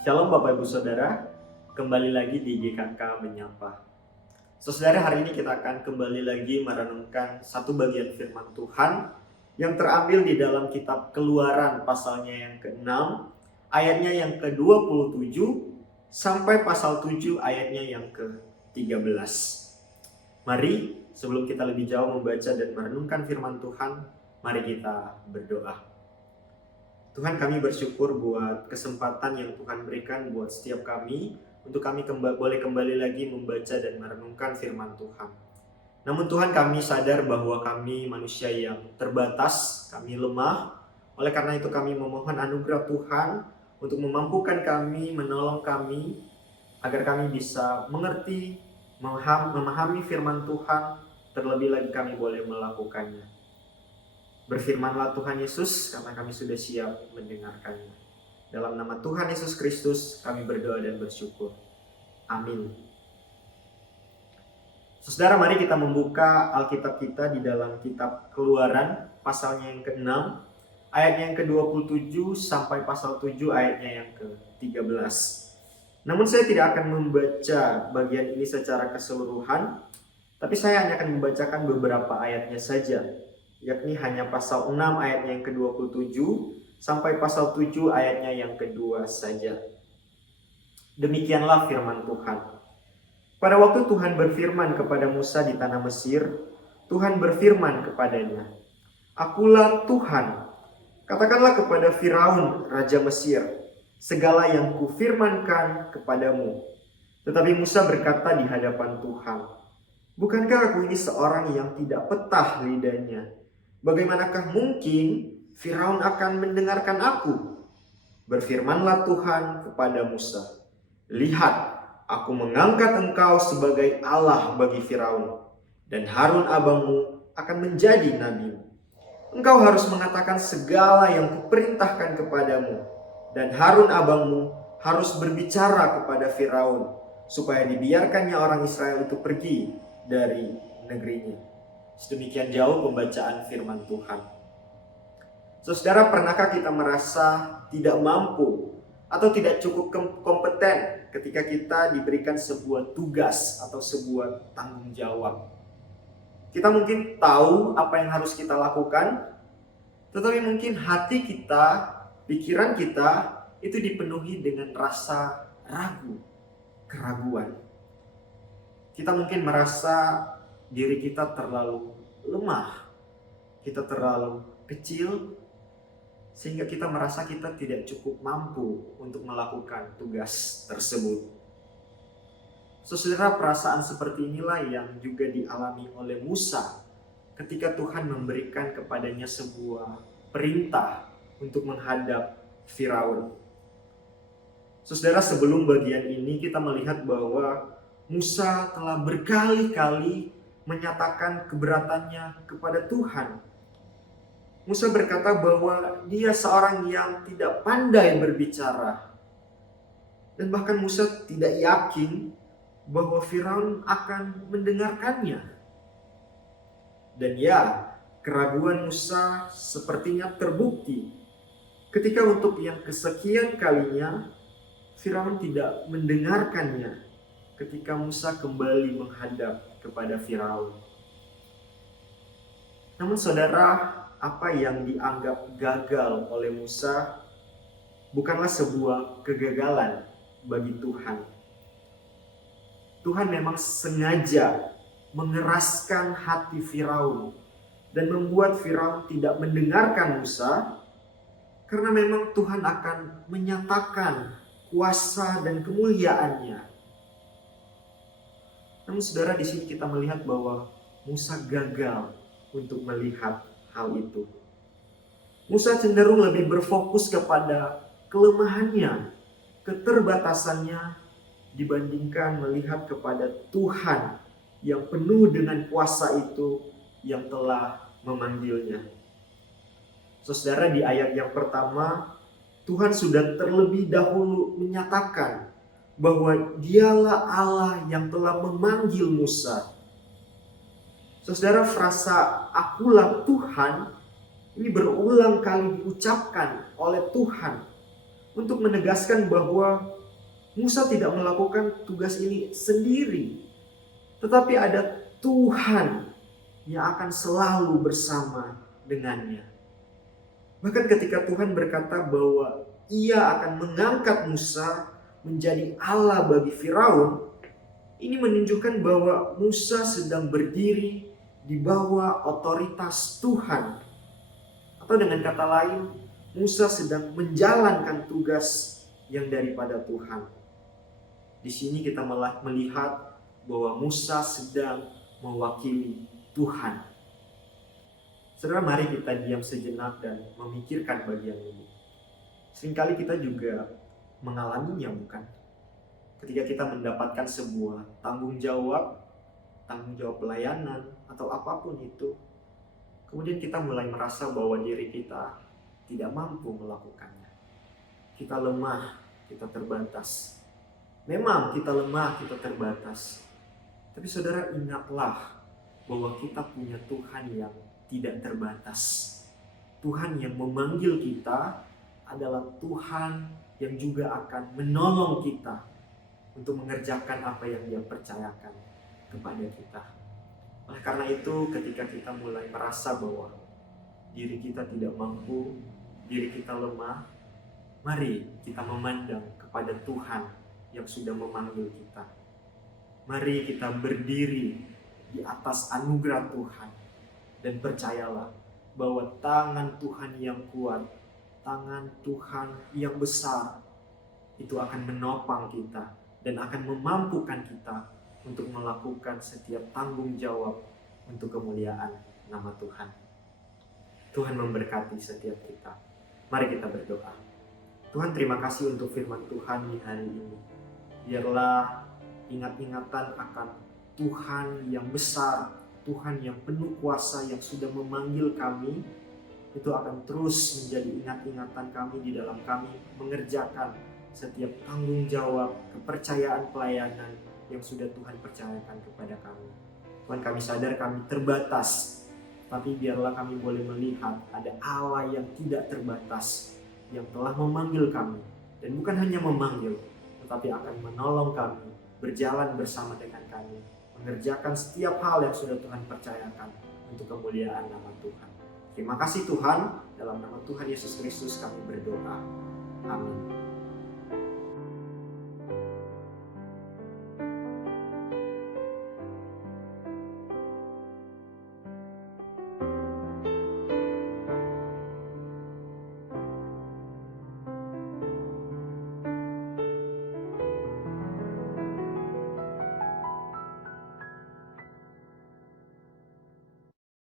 Shalom Bapak Ibu Saudara, kembali lagi di GKK Menyapa. Saudara, hari ini kita akan kembali lagi merenungkan satu bagian firman Tuhan yang terambil di dalam kitab Keluaran pasalnya yang ke-6, ayatnya yang ke-27 sampai pasal 7 ayatnya yang ke-13. Mari sebelum kita lebih jauh membaca dan merenungkan firman Tuhan, mari kita berdoa. Tuhan, kami bersyukur buat kesempatan yang Tuhan berikan buat setiap kami untuk kami boleh kembali lagi membaca dan merenungkan firman Tuhan. Namun Tuhan, kami sadar bahwa kami manusia yang terbatas, kami lemah. Oleh karena itu kami memohon anugerah Tuhan untuk memampukan kami, menolong kami agar kami bisa mengerti, memahami firman Tuhan, terlebih lagi kami boleh melakukannya. Berfirmanlah Tuhan Yesus, karena kami sudah siap mendengarkannya. Dalam nama Tuhan Yesus Kristus kami berdoa dan bersyukur. Amin. Saudara, mari kita membuka Alkitab kita di dalam kitab Keluaran pasalnya yang ke-6, ayatnya yang ke-27 sampai pasal 7 ayatnya yang ke-13. Namun saya tidak akan membaca bagian ini secara keseluruhan, tapi saya hanya akan membacakan beberapa ayatnya saja, yakni hanya pasal 6 ayatnya yang ke-27 sampai pasal 7 ayatnya yang kedua saja. Demikianlah firman Tuhan. Pada waktu Tuhan berfirman kepada Musa di tanah Mesir, Tuhan berfirman kepadanya, "Akulah Tuhan, katakanlah kepada Firaun, Raja Mesir, segala yang kufirmankan kepadamu." Tetapi Musa berkata di hadapan Tuhan, "Bukankah aku ini seorang yang tidak petah lidahnya? Bagaimanakah mungkin Firaun akan mendengarkan aku?" Berfirmanlah Tuhan kepada Musa, "Lihat, aku mengangkat engkau sebagai Allah bagi Firaun, dan Harun abangmu akan menjadi nabimu. Engkau harus mengatakan segala yang kuperintahkan kepadamu, dan Harun abangmu harus berbicara kepada Firaun, supaya dibiarkannya orang Israel itu pergi dari negerinya." Sedemikian jauh pembacaan firman Tuhan. Saudara, pernahkah kita merasa tidak mampu atau tidak cukup kompeten ketika kita diberikan sebuah tugas atau sebuah tanggung jawab? Kita mungkin tahu apa yang harus kita lakukan, tetapi mungkin hati kita, pikiran kita itu dipenuhi dengan rasa ragu, keraguan. Kita mungkin merasa diri kita terlalu lemah, kita terlalu kecil, sehingga kita merasa kita tidak cukup mampu untuk melakukan tugas tersebut. Saudara, perasaan seperti inilah yang juga dialami oleh Musa ketika Tuhan memberikan kepadanya sebuah perintah untuk menghadap Firaun. Saudara, sebelum bagian ini kita melihat bahwa Musa telah berkali-kali menyatakan keberatannya kepada Tuhan. Musa berkata bahwa dia seorang yang tidak pandai berbicara. Dan bahkan Musa tidak yakin bahwa Firaun akan mendengarkannya. Dan ya, keraguan Musa sepertinya terbukti ketika untuk yang kesekian kalinya Firaun tidak mendengarkannya ketika Musa kembali menghadap kepada Firaun. Namun saudara, apa yang dianggap gagal oleh Musa bukanlah sebuah kegagalan bagi Tuhan. Tuhan memang sengaja mengeraskan hati Firaun dan membuat Firaun tidak mendengarkan Musa, karena memang Tuhan akan menyatakan kuasa dan kemuliaannya. Namun saudara, di sini kita melihat bahwa Musa gagal untuk melihat hal itu. Musa cenderung lebih berfokus kepada kelemahannya, keterbatasannya, dibandingkan melihat kepada Tuhan yang penuh dengan kuasa itu yang telah memanggilnya. Saudara, di ayat yang pertama, Tuhan sudah terlebih dahulu menyatakan bahwa dialah Allah yang telah memanggil Musa. Saudara, frasa "akulah Tuhan" ini berulang kali diucapkan oleh Tuhan untuk menegaskan bahwa Musa tidak melakukan tugas ini sendiri, tetapi ada Tuhan yang akan selalu bersama dengannya. Bahkan ketika Tuhan berkata bahwa Ia akan mengangkat Musa menjadi Allah bagi Firaun, ini menunjukkan bahwa Musa sedang berdiri di bawah otoritas Tuhan. Atau dengan kata lain, Musa sedang menjalankan tugas yang daripada Tuhan. Di sini kita melihat bahwa Musa sedang mewakili Tuhan. Saudara, mari kita diam sejenak dan memikirkan bagian ini. Seringkali kita juga mengalaminya, bukan? Ketika kita mendapatkan sebuah tanggung jawab pelayanan, atau apapun itu, kemudian kita mulai merasa bahwa diri kita tidak mampu melakukannya. Kita lemah, kita terbatas. Memang kita lemah, kita terbatas. Tapi saudara, ingatlah bahwa kita punya Tuhan yang tidak terbatas. Tuhan yang memanggil kita adalah Tuhan yang juga akan menolong kita untuk mengerjakan apa yang Dia percayakan kepada kita. Oleh karena itu, ketika kita mulai merasa bahwa diri kita tidak mampu, diri kita lemah, mari kita memandang kepada Tuhan yang sudah memanggil kita. Mari kita berdiri di atas anugerah Tuhan dan percayalah bahwa tangan Tuhan yang kuat, tangan Tuhan yang besar itu akan menopang kita dan akan memampukan kita untuk melakukan setiap tanggung jawab untuk kemuliaan nama Tuhan. Tuhan memberkati setiap kita. Mari kita berdoa. Tuhan, terima kasih untuk firman Tuhan di hari ini. Biarlah ingat-ingatan akan Tuhan yang besar, Tuhan yang penuh kuasa yang sudah memanggil kami, itu akan terus menjadi ingat-ingatan kami di dalam kami mengerjakan setiap tanggung jawab, kepercayaan pelayanan yang sudah Tuhan percayakan kepada kami. Tuhan, kami sadar kami terbatas, tapi biarlah kami boleh melihat ada Allah yang tidak terbatas, yang telah memanggil kami, dan bukan hanya memanggil, tetapi akan menolong kami, berjalan bersama dengan kami, mengerjakan setiap hal yang sudah Tuhan percayakan untuk kemuliaan nama Tuhan. Terima kasih Tuhan, dalam nama Tuhan Yesus Kristus kami berdoa. Amin.